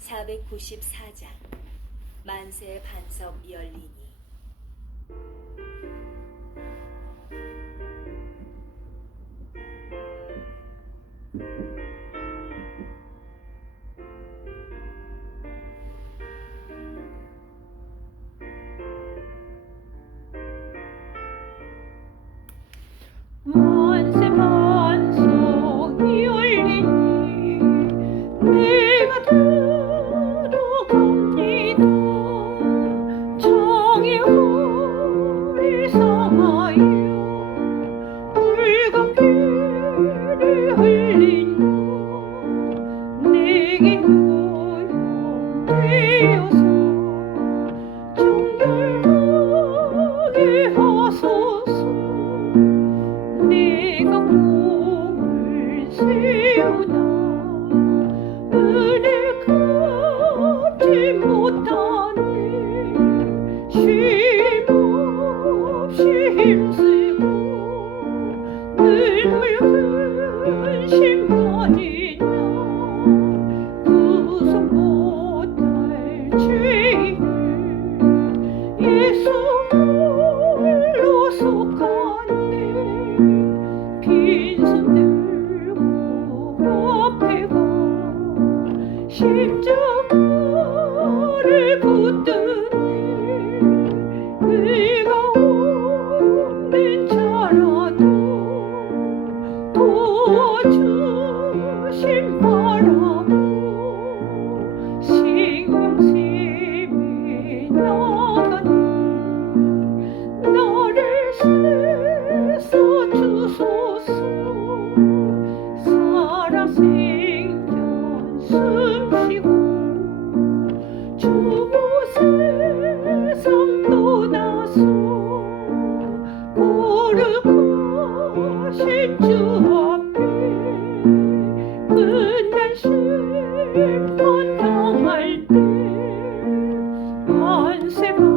494장 만세 반석 열리니 see. 십자가를 붙드네 의가 없는 자라도 도와주심 바라고 신경심이 나가니 나를 세서 주소서. 생전 숨 쉬고 주부 세상 떠나서 고를 가신 주 앞에 끝날 심판 당할 때 만세가